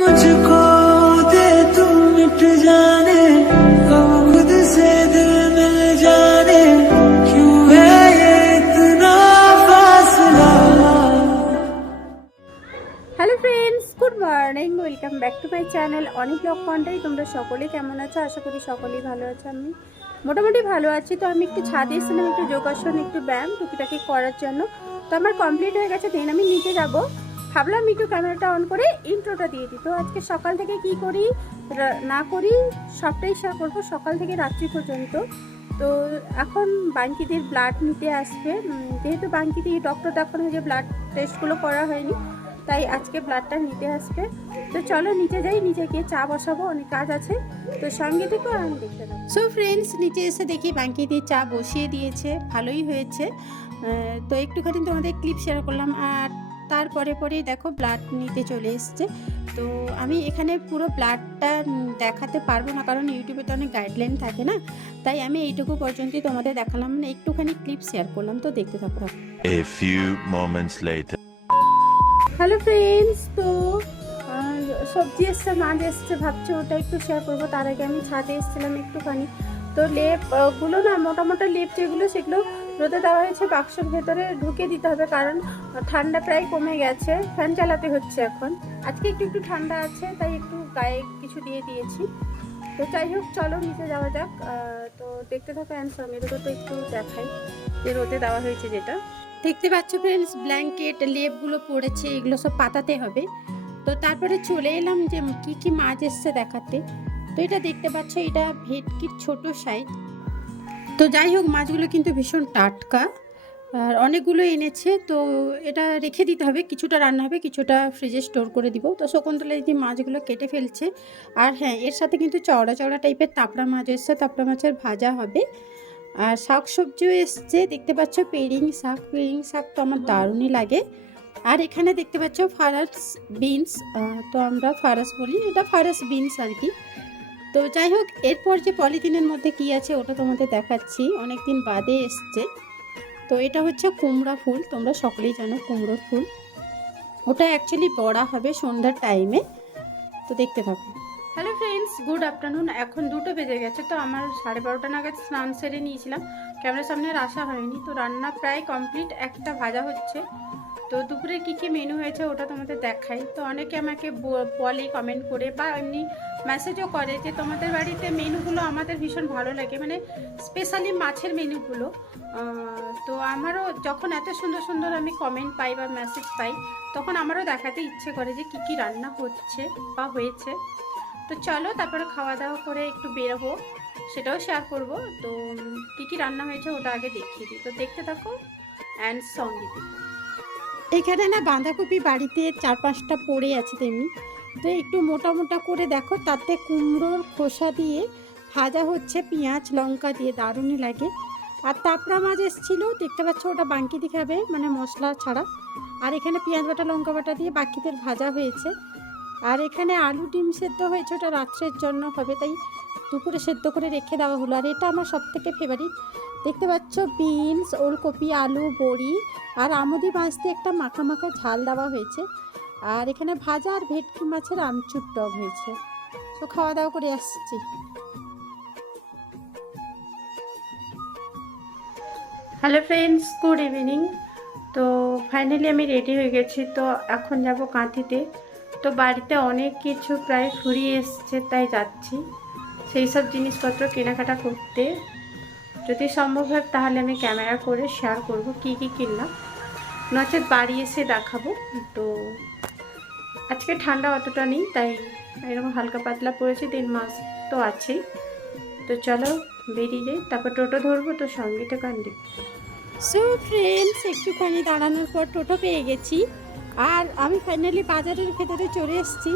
मुझको दे तू मिट जाने हम खुद से दिल मिल जाने क्यों है ये इतना फासला hello friends good morning welcome back to my channel অনেক ব্লগ কন্টাই তোমরা সকলে কেমন আছো আশা করি সকলেই ভালো আছো আমি মোটামুটি ভালো আছি তো আমি একটু ছাদে এসেছিলাম একটু যোগাসন একটু ব্যায়াম টুকিটাকি করার জন্য তো আমার কমপ্লিট হয়ে গেছে দেন আমি নিচে যাব ভাবলাম একটু ক্যামেরাটা অন করে ইন্ট্রোটা দিয়ে দিই। তো আজকে সকাল থেকে কি করি না করি, সবটাই শেয়ার করব সকাল থেকে রাত্রি পর্যন্ত। তো এখন বাঙ্কিদের ব্লাড নিতে আসবে। যেহেতু বাঙ্কিদি ডক্টর দেখানো হয়েছে ব্লাড টেস্টগুলো করা হয়নি, তাই আজকে ব্লাডটা নিতে আসবে। তো চলো নিচে যাই, নিচে গিয়ে চা বসাবো, অনেক কাজ আছে। তো সঙ্গে থেকে আমি দেখতে সো ফ্রেন্ডস নিচে এসে দেখি বাঙ্কি দিয়ে চা বসিয়ে দিয়েছে, ভালোই হয়েছে। তো একটুখানি তোমাদের ক্লিপ শেয়ার করলাম। আর তারপরে পরেই দেখো ব্লাড নিতে চলে এসছে। তো আমি এখানে পুরো ব্লাডটা দেখাতে পারব না কারণ ইউটিউবে তো অনেক গাইডলাইন থাকে না। তাই আমি এইটুকু পর্যন্তই তোমাদের দেখালাম না একটুখানি ক্লিপ শেয়ার করলাম তো দেখতে থাকো। A few moments later. Hello friends তো সবজি এসছে মাছ এসছে ভাবছি ওটা একটু শেয়ার করব। তার আগে আমি ছাদে এসেছিলাম একটুখানি। তো লেপ আহ, গুলো না মোটা মোটা লেপ যেগুলো সেগুলো রোদে দেওয়া হয়েছে বাক্সের ভেতরে ঢুকে দিতে হবে, কারণ ঠান্ডা প্রায় কমে গেছে। ফ্যান চালাতে হচ্ছে এখন। আজকে একটু একটু ঠান্ডা আছে, তাই একটু গায়ে কিছু দিয়ে দিয়েছি। তো যাই হোক, চলো নিচে যাওয়া যাক। তো দেখতে থাকো সঙ্গে দুটো তো একটু দেখাই যে রোদে দেওয়া হয়েছে যেটা। দেখতে পাচ্ছ ফ্রেন্ডস ব্ল্যাঙ্কেট লেপগুলো পড়েছে, এগুলো সব পাতাতে হবে। তো তারপরে চলে এলাম যে কি কি মাছ এসছে দেখাতে। তো এটা দেখতে পাচ্ছ, এটা ভেটকির ছোট সাইজ। তো যাই হোক, মাছগুলো কিন্তু ভীষণ টাটকা। আর অনেকগুলো এনেছে, তো এটা রেখে দিতে হবে। কিছুটা রান্না হবে, কিছুটা ফ্রিজে স্টোর করে দিব। তো শকুন্তলা দিদি মাছগুলো কেটে ফেলছে। আর হ্যাঁ এর সাথে কিন্তু চওড়া চওড়া টাইপের তাপড়া মাছ এসছে। তাপড়া মাছের ভাজা হবে। আর শাক সবজিও এসছে। দেখতে পাচ্ছ পেরিং শাক। পেরিং শাক তো আমার দারুণই লাগে। আর এখানে দেখতে পাচ্ছ ফারাস বিনস। তো আমরা ফারাস বলি। এটা ফারাস বিনস আর কি। তো যাই হোক, এরপর যে পলিথিনের মধ্যে কি আছে ওটা তোমাদের দেখাচ্ছি। অনেক দিন বাদে এসছে। তো এটা হচ্ছে কুমড়া ফুল, তোমরা সকলেই জানো কুমড়োর ফুল। ওটা অ্যাকচুয়ালি বড়া হবে সন্ধ্যার টাইমে তো দেখতে থাকো। হ্যালো ফ্রেন্ডস গুড আফটারনুন এখন দুটো বেজে গেছে, তো আমার সাড়ে বারোটা নাগাদ স্নান সেরে নিয়েছিলাম। ক্যামেরার সামনে আর আসা হয়নি, তো রান্না প্রায় কমপ্লিট একটা ভাজা হচ্ছে। তো দুপুরে কী কী মেনু হয়েছে ওটা তোমাদের দেখাই। তো অনেকে আমাকে বলে কমেন্ট করে বা এমনি মেসেজও করে যে তোমাদের বাড়িতে মেনুগুলো আমাদের ভীষণ ভালো লাগে মানে স্পেশালি মাছের মেনুগুলো তো আমারও যখন এত সুন্দর সুন্দর আমি কমেন্ট পাই বা মেসেজ পাই, তখন আমারও দেখাতে ইচ্ছে করে যে কী কী রান্না হচ্ছে বা হয়েছে। তো চলো তারপরে খাওয়া দাওয়া করে একটু বেরোবো, সেটাও শেয়ার করব। তো কী কী রান্না হয়েছে ওটা আগে দেখিয়ে দিই। তো দেখতে থাকো অ্যান্ড সঙ্গে দিই এখানে না বাঁধাকপি বাড়িতে চার পাঁচটা পড়ে আছে তেমনি। তো একটু মোটা মোটা করে দেখো, তাতে কুমড়োর খোসা দিয়ে ভাজা হচ্ছে পেঁয়াজ, লঙ্কা দিয়ে দারুণই লাগে। আর তাপড়া মাছ এসেছিল, দেখতে পাচ্ছ ওটা বাঙ্কি দেখাবে মানে মশলা ছাড়া। আর এখানে পেঁয়াজ বাটা, লঙ্কা বাটা দিয়ে বাকিদের ভাজা হয়েছে। আর এখানে আলু ডিম সেদ্ধ হয়েছে, ওটা রাত্রের জন্য হবে, তাই দুপুরে সেদ্ধ করে রেখে দেওয়া হলো। আর এটা আমার সব থেকে ফেভারিট দেখতে পাচ্ছ বিনস, ওলকপি, আলু, বড়ি আর আমুদি মাছ দিয়ে একটা মাখা মাখা ঝাল দেওয়া হয়েছে। আর এখানে ভাজা আর ভেটকি মাছের আমচুর টক হয়েছে। তো খাওয়া দাওয়া করে আসছি। হ্যালো ফ্রেন্ডস গুড ইভিনিং তো ফাইনালি আমি রেডি হয়ে গেছি। তো এখন যাব কাঁথিতে। তো বাড়িতে অনেক কিছু প্রায় ফুরিয়ে এসছে, তাই যাচ্ছি। সেই সব জিনিসপত্র কেনাকাটা করতে। যদি সম্ভব হয় তাহলে আমি ক্যামেরা করে শেয়ার করব কি কি কিনলাম। নচেত বাড়ি এসে দেখাবো। তো আজকে ঠান্ডা অতটা নেই, তাই এরকম হালকা পাতলা পড়েছে, তিন মাস তো আছেই। তো চলো বেরিয়ে যাই, তারপর টোটো ধরবো, তো সঙ্গে তো কান্দি সো ফ্রেন্ডস একটুখানি দাঁড়ানোর পর টোটো পেয়ে গেছি। আর আমি ফাইনালি বাজারের ভেতরে চলে এসেছি।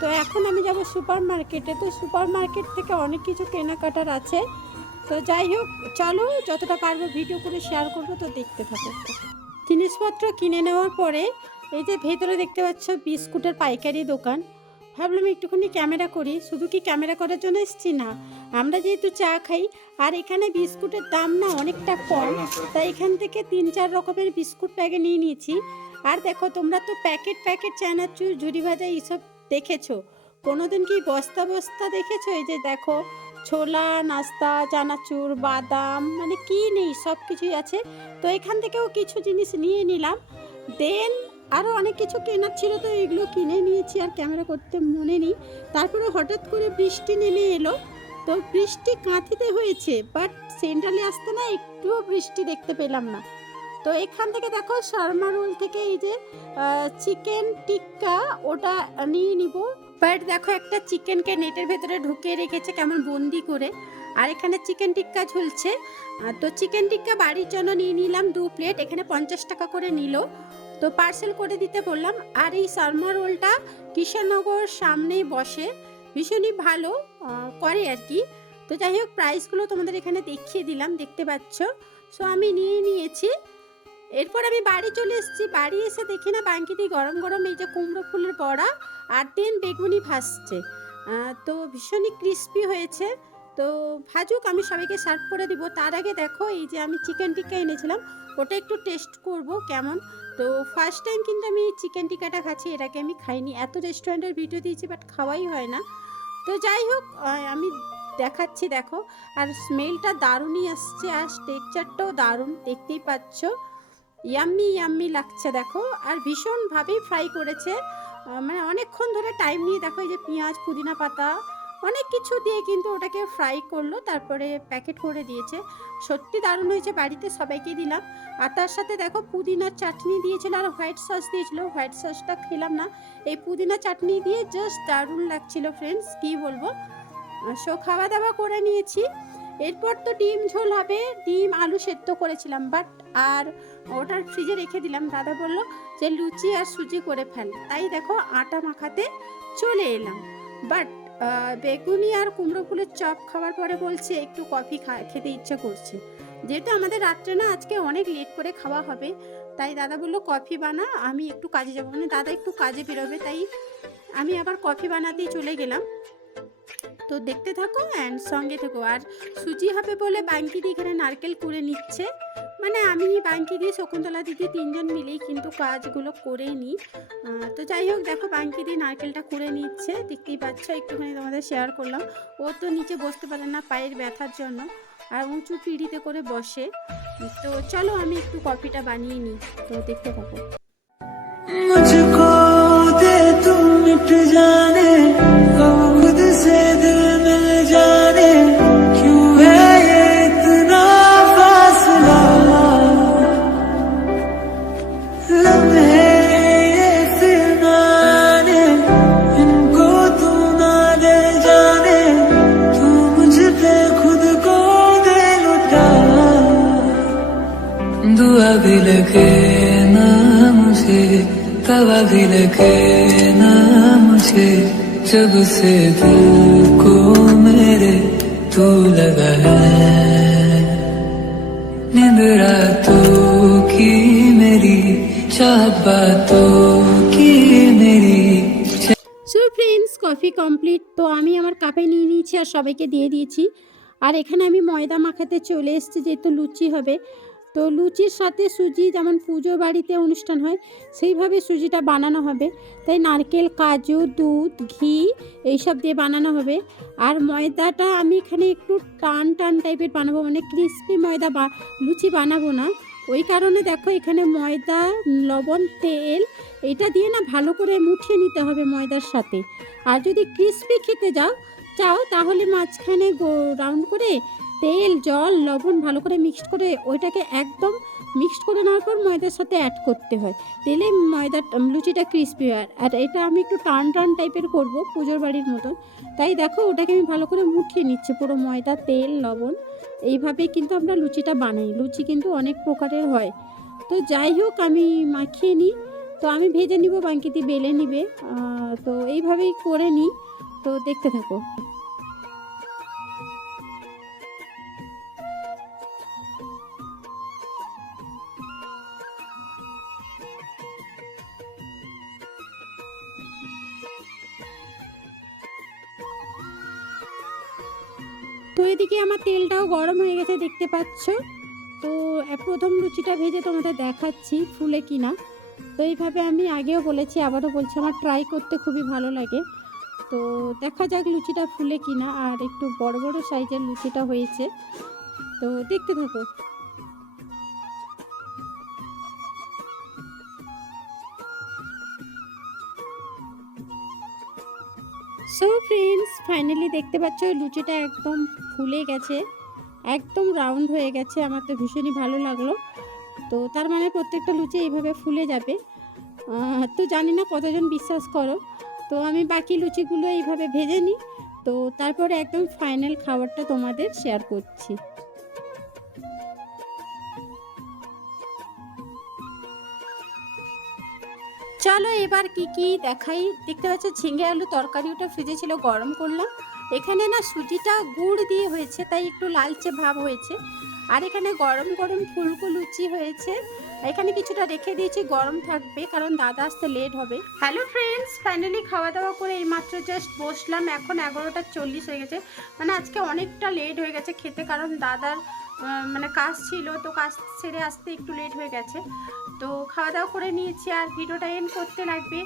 তো এখন আমি যাব সুপার মার্কেটে তো সুপার মার্কেট থেকে অনেক কিছু কেনাকাটার আছে। তো যাই হোক, চলো যতটা পারব ভিডিও করে শেয়ার করব, তো দেখতে থাকো। জিনিসপত্র কিনে নেওয়ার পরে, এই যে ভেতরে দেখতে পাচ্ছ বিস্কুটের পাইকারি দোকান। ভাবলাম একটুখানি ক্যামেরা করি, শুধু কি ক্যামেরা করার জন্য এসেছি? না, আমরা যেহেতু চা খাই, আর এখানে বিস্কুটের দাম না অনেকটা কম, তাই এখান থেকে তিন, চার রকমের বিস্কুট প্যাকেট নিয়ে নিয়েছি। আর দেখো, তোমরা তো প্যাকেট প্যাকেট চানাচুর, ঝুড়ি ভাজা এইসব দেখেছ? কোনোদিন কি বস্তা বস্তা দেখেছ? এই যে দেখো ছোলা, নাস্তা, চানাচুর, বাদাম মানে কি নেই সব কিছুই আছে। তো এখান থেকেও কিছু জিনিস নিয়ে নিলাম। দেন আরও অনেক কিছু কেনার ছিল তো এগুলো কিনে নিয়েছি, আর ক্যামেরা করতে মনে নেই। তারপরে হঠাৎ করে বৃষ্টি নেমে এলো। তো বৃষ্টি কাঁথিতে হয়েছে বাট সেন্ট্রালে আসতে না, একটুও বৃষ্টি দেখতে পেলাম না। তো এখান থেকে দেখো শর্মা রোল থেকে এই যে চিকেন টিক্কা ওটা নিয়ে নিব। বাট দেখো একটা চিকেনকে নেটের ভেতরে ঢুকিয়ে রেখেছে কেমন বন্দি করে। আর এখানে চিকেন টিক্কা ঝুলছে। তো চিকেন টিক্কা বাড়ির জন্য নিয়ে নিলাম দু প্লেট এখানে পঞ্চাশ টাকা করে নিল। তো পার্সেল করে দিতে বললাম, আর এই শর্মা রোলটা কিষাননগর সামনেই বসে। ভীষণই ভালো করে আর কি। তো যাই হোক প্রাইসগুলো তোমাদের এখানে দেখিয়ে দিলাম, দেখতে পাচ্ছ। সো আমি নিয়ে নিয়েছি। এরপর আমি বাড়ি চলে এসেছি। বাড়ি এসে দেখি না বাঙ্কিটি গরম গরম এই যে কুমড়ো ফুলের বড়া আর দেন বেগুনি ভাসছে তো ভীষণই ক্রিস্পি হয়েছে। তো ভাজুক, আমি সবাইকে সার্ভ করে দিব। তার আগে দেখো, এই যে আমি চিকেন টিক্কা এনেছিলাম, ওটা একটু টেস্ট করব কেমন। তো ফার্স্ট টাইম কিন্তু আমি চিকেন টিক্কাটা খাচ্ছি, এটাকে আমি খাইনি। এত রেস্টুরেন্টের ভিডিও দিয়েছি বাট খাওয়াই হয় না। তো যাই হোক আমি দেখাচ্ছি, দেখো। আর স্মেলটা দারুণই আসছে, আর টেক্সচারটাও দারুণ, দেখতেই পাচ্ছ। ইয়াম্মি ইয়াম্মি লাগছে, দেখো। আর ভীষণভাবেই ফ্রাই করেছে। মানে অনেকক্ষণ ধরে টাইম নিয়ে দেখো, এই যে পেঁয়াজ, পুদিনা পাতা, অনেক কিছু দিয়ে কিন্তু ওটাকে ফ্রাই করল, তারপরে প্যাকেট করে দিয়েছে। সত্যি দারুণ হয়েছে, বাড়িতে সবাইকে দিলাম। আর তার সাথে দেখো, পুদিনার চাটনি দিয়েছিল আর হোয়াইট সস দিয়েছিল। হোয়াইট সসটা খেলাম না। এই পুদিনা চাটনি দিয়ে জাস্ট দারুণ লাগছিল ফ্রেন্ডস কী বলব? সো খাওয়া দাওয়া করে নিয়েছি। এরপর তো ডিম ঝোল হবে। ডিম, আলু সেদ্ধ করেছিলাম বাট আর ওটার ফ্রিজে রেখে দিলাম। দাদা বলল যে লুচি আর সুজি করে ফেল। তাই দেখো আটা মাখাতে চলে এলাম। বাট বেগুনি আর কুমড়ো ফুলের চপ খাওয়ার পরে বলছে একটু কফি খা, খেতে ইচ্ছে করছে। যেহেতু আমাদের রাত্রে না, আজকে অনেক লেট করে খাওয়া হবে। তাই দাদা বলল, কফি বানা আমি একটু কাজে যাব। মানে দাদা একটু কাজে বেরোবে, তাই আমি আবার কফি বানাতেই চলে গেলাম। তো দেখতে থাকো অ্যান্ড সঙ্গে থাকো। আর সুজি হবে বলে বাঙ্কি দিয়ে এখানে নারকেল করে নিচ্ছে। মানে আমি বাঙ্কি দিয়ে শকুন্তলা দিদি তিনজন মিলেই কিন্তু কাজগুলো করে নিই তো যাই হোক, দেখো বাঙ্কি দিয়ে নারকেলটা করে নিচ্ছে। দেখতেই পাচ্ছ, একটুখানি তোমাদের শেয়ার করলাম। ও তো নিচে বসতে পারে না পায়ের ব্যথার জন্য আর উঁচু পিঁড়িতে করে বসে। তো চলো আমি একটু কফিটা বানিয়ে নিই। তো দেখতে পাবো মুঝকো দে তুম মিট জানে दुआ भी लगे ना मुझे तवा भी लगे ना मुझे जब से दिल को मेरे तू लगा है नींद रातों की मेरी चाहत बातों की मेरी সো ফ্রেন্ডস কফি কমপ্লিট তো আমি আমার কাপে নিয়ে নিয়েছি আর সবাইকে দিয়ে দিয়েছি আর এখানে আমি ময়দা মাখাতে চলে এসেছি যেহেতু লুচি হবে তো লুচির সাথে সুজি, যেমন পুজো বাড়িতে অনুষ্ঠান হয়, সেইভাবে সুজিটা বানানো হবে। তাই নারকেল, কাজু, দুধ, ঘি, এইসব দিয়ে বানানো হবে। আর ময়দাটা আমি এখানে একটু টান টান টাইপের বানাবো মানে ক্রিস্পি ময়দা বা লুচি বানাবো না। ওই কারণে দেখো এখানে ময়দা, লবণ, তেল, এটা দিয়ে না ভালো করে মুঠিয়ে নিতে হবে ময়দার সাথে। আর যদি ক্রিস্পি খেতে যাও, চাও, তাহলে মাঝখানে রাউন্ড করে তেল, জল, লবণ ভালো করে মিক্সড করে ওইটাকে একদম মিক্সড করে নেওয়ার পর ময়দার সাথে অ্যাড করতে হয়। তেলে ময়দা লুচিটা ক্রিস্পি হয়। আর এটা আমি একটু টান টান টাইপের করব পুজোর বাড়ির মতন। তাই দেখো ওটাকে আমি ভালো করে মুঠিয়ে নিচ্ছি পুরো ময়দা, তেল, লবণ। এইভাবে কিন্তু আমরা লুচিটা বানাই। লুচি কিন্তু অনেক প্রকারের হয়। তো যাই হোক, আমি মাখিয়ে নিই। তো আমি ভেজে নিব বাঙ্কিতি বেলে নিবে। তো এইভাবেই করে নিই। তো দেখতে থাকো। আমার তেলটাও গরম হয়ে গেছে দেখতে পাচ্ছ? তো প্রথম লুচিটা ভেজে তোমাদের দেখাচ্ছি ফুলে কি না তো, এইভাবে আমি আগেও বলেছি, আবারও বলছি, আমার ট্রাই করতে খুবই ভালো লাগে। তো, দেখা যাক লুচিটা ফুলে কিনা, আর একটু বড় বড় সাইজের লুচিটা হয়েছে। তো, দেখতে থাকো। সো ফ্রেন্ডস ফাইনালি দেখতে পাচ্ছ লুচিটা একদম ফুলে গেছে, একদম রাউন্ড হয়ে গেছে। আমার তো ভীষণই ভালো লাগল। তো তার মানে প্রত্যেকটা লুচি এইভাবে ফুলে যাবে। তো জানি না কতজন বিশ্বাস করো। তো আমি বাকি লুচিগুলো এইভাবে ভেজে নিই। তো তারপরে একদম ফাইনাল খাবারটা তোমাদের শেয়ার করছি। চলো এবার কি কি দেখাই। দেখতে পাচ্ছ ঝিঙে আলু তরকারি ওটা ফ্রিজে ছিল, গরম করলাম। এখানে না সুজিটা গুড় দিয়ে হয়েছে, তাই একটু লালচে ভাব হয়েছে। আর এখানে গরম গরম ফুলকো লুচি হয়েছে। এখানে কিছুটা রেখে দিয়েছি, গরম থাকবে, কারণ দাদা আসতে লেট হবে। হ্যালো ফ্রেন্ডস ফাইনালি খাওয়া দাওয়া করে এইমাত্র জাস্ট বসলাম। এখন এগারোটা চল্লিশ হয়ে গেছে। মানে আজকে অনেকটা লেট হয়ে গেছে খেতে, কারণ দাদার মানে কাজ ছিল, তো কাজ ছেড়ে আসতে একটু লেট হয়ে গেছে। তো খাওয়া দাওয়া করে নিয়েছি আর ভিডিওটা এন্ড করতে লাগবে।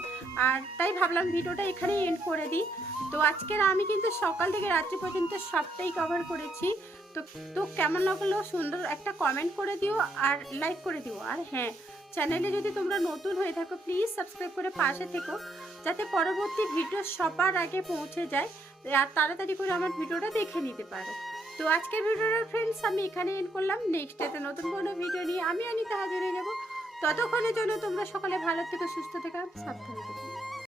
আর তাই ভাবলাম ভিডিওটা এখানেই এন্ড করে দিই। তো আজকের আমি কিন্তু সকাল থেকে রাত্রি পর্যন্ত সবটাই কভার করেছি। তো তো কেমন লাগল সুন্দর একটা কমেন্ট করে দিও আর লাইক করে দিও। আর হ্যাঁ চ্যানেলে যদি তোমরা নতুন হয়ে থাকো প্লিজ সাবস্ক্রাইব করে পাশে থেকো। যাতে পরবর্তী ভিডিও সবার আগে পৌঁছে যায় আর তাড়াতাড়ি করে আমার ভিডিওটা দেখে নিতে পারো। তো আজকের ভিডিওটা ফ্রেন্ডস আমি এখানে এন্ড করলাম। নেক্সট ডেতে নতুন কোনো ভিডিও নিয়ে আমি অনিতা হাজির হয়ে যাব। ততক্ষণের জন্য তোমরা সকলে ভালো থেকে সুস্থ থেকে সাবধানে থেকো।